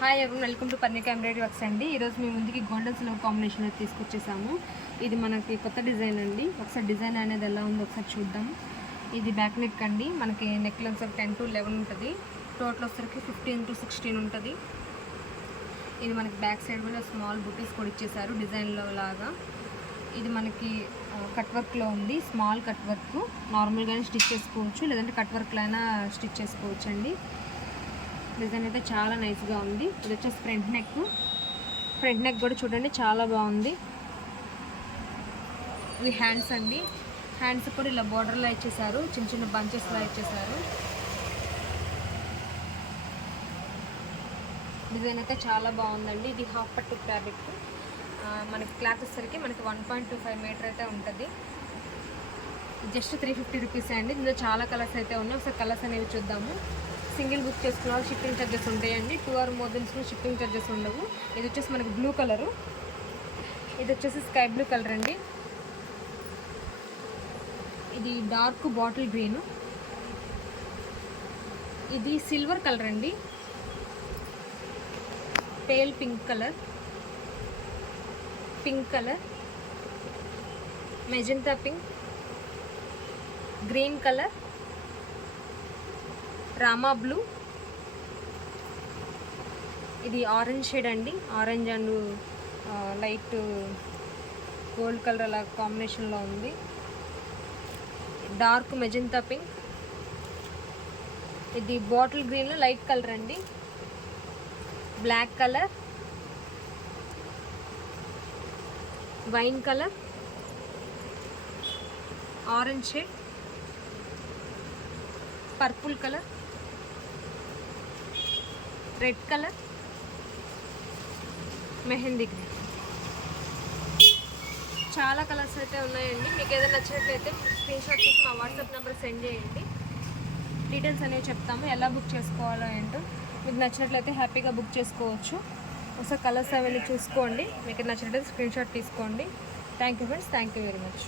Hi ఎవరు welcome to Parnika embroidery works అండి. ఈరోజు మేము ముందుకి గోల్డెన్ సిల్వర్ కాంబినేషన్ అయితే తీసుకొచ్చేసాము. ఇది మనకి కొత్త డిజైన్ అండి. ఒకసారి డిజైన్ అనేది ఎలా ఉందో ఒకసారి చూద్దాం. ఇది బ్యాక్ నెక్ అండి. మనకి నెక్ లెంత్ 10 to 11 ఉంటుంది. టోటల్ వచ్చరికి 15 to 16 ఉంటుంది. ఇది మనకి బ్యాక్ సైడ్ కూడా స్మాల్ బుటీస్ కూడా ఇచ్చేసారు డిజైన్లో లాగా. ఇది మనకి కట్ వర్క్లో ఉంది. స్మాల్ కట్ వర్క్, నార్మల్గానే స్టిచ్ చేసుకోవచ్చు, లేదంటే కట్ వర్క్లో అయినా స్టిచ్ చేసుకోవచ్చు అండి. డిజైన్ అయితే చాలా నైస్గా ఉంది. ఇది వచ్చేసి ఫ్రంట్ నెక్ కూడా చూడండి చాలా బాగుంది. ఇవి హ్యాండ్స్ అండి. హ్యాండ్స్ కూడా ఇలా బార్డర్లో ఇచ్చేసారు, చిన్న చిన్న బంచెస్లో ఇచ్చేసారు. డిజైన్ అయితే చాలా బాగుందండి. ఇది హాఫ్ పట్టు ఫ్యాబ్రిక్. మనకి క్లాత్ వచ్చేసరికి మనకి 1.25 మీటర్ అయితే ఉంటుంది. జస్ట్ 350 రూపీస్ అండి. ఇందులో చాలా కలర్స్ అయితే ఉన్నాయి. ఒకసారి కలర్స్ అనేవి చూద్దాము. సింగిల్ బుక్ చేసుకున్న షిప్పింగ్ ఛార్జెస్ ఉంటాయండి. 2 or more షిప్పింగ్ ఛార్జెస్ ఉండవు. ఇది వచ్చేసి మనకి బ్లూ కలరు, ఇది వచ్చేసి స్కై బ్లూ కలర్ అండి. ఇది డార్క్ బాటిల్ గ్రీను, ఇది సిల్వర్ కలర్ అండి. Pale pink colour, magenta pink, green colour, Rama blue, ఇది ఆరెంజ్ షేడ్ అండి. Orange and light gold colour అలా కాంబినేషన్లో ఉంది. డార్క్ మెజెంటా పింక్, ఇది బాటిల్ గ్రీన్లో లైట్ కలర్ అండి. Black colour, wine colour, orange shade, purple colour, red colour, mehndi green. చాలా colours అయితే ఉన్నాయండి. మీకు ఏదైనా నచ్చినట్లయితే స్క్రీన్ షాట్ తీసి మా వాట్సాప్ నెంబర్ సెండ్ చేయండి. డీటెయిల్స్ అనేవి చెప్తాము, ఎలా బుక్ చేసుకోవాలో ఏంటో. మీకు నచ్చినట్లయితే హ్యాపీగా బుక్ చేసుకోవచ్చు. ఒకసారి కలర్స్ అవన్నీ చూసుకోండి. మీకు నచ్చినట్లయితే స్క్రీన్ షాట్ తీసుకోండి. Thank you friends, thank you very much.